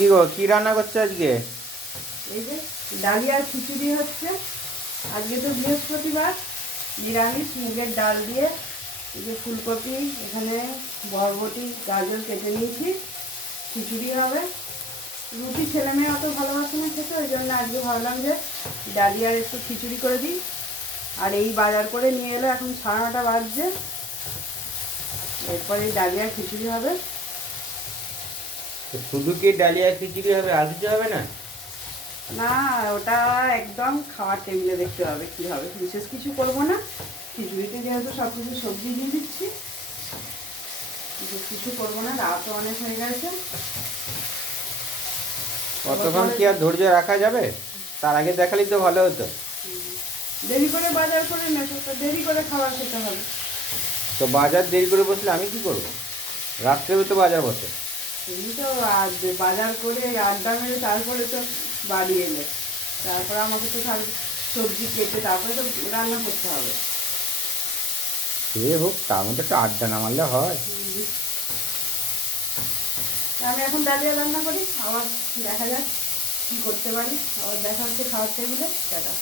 কি গো, কি রান্না করছো আজকে? এই যে ডালিয়ার খিচুড়ি হচ্ছে। আজকে তো বৃহস্পতিবার, নিরামিষ মুগের ডাল দিয়ে এই যে ফুলকপি, এখানে বরবটি, গাজর কেটে নিয়েছি, খিচুড়ি হবে। রুটি ছেলে মেয়ে অত ভালোবাসে না খেতে, ওই জন্য আজকে ভাবলাম যে ডালিয়ার একটু খিচুড়ি করে দিই। আর এই বাজার করে নিয়ে এলো, এখন 9:30 বাজছে। এরপরে এই ডালিয়ার খিচুড়ি হবে। তো শুধু কি ডালিয়া খিচুড়ি হবে, আর কিছু হবে না? না, ওটা একদম খাওয়ার টেবিলে দেখতে হবে কী হবে, বিশেষ কিছু করবো না। খিচুড়িতে যেহেতু সব কিছু সবজি দিয়ে দিচ্ছি, বিশেষ কিছু করবো না। রাতও অনেক হয়ে গেছে। কতক্ষণ কি আর ধৈর্য রাখা যাবে? তার আগে দেখালেই তো ভালো হতো। দেরি করে বাজার করে নেছো তো দেরি করে খাবার খেতে হবে। তো বাজার দেরি করে বসলে আমি কি করব? রাত্রেও তো বাজার বসে। তুমি তো আজ বাজার করে আড্ডা মেরে তারপরে তো বাড়ি এলে, তারপরে আমাকে তো সবজি কেটে তারপরে তো রান্না করতে হবে। সে হোক, তার মধ্যে একটা আড্ডা না মারলে হয়? তা আমি এখন ডালিয়া রান্না করি, আবার দেখা যাক কী করতে পারি। আবার দেখা হচ্ছে খাওয়ার টেবিলে। টাটা।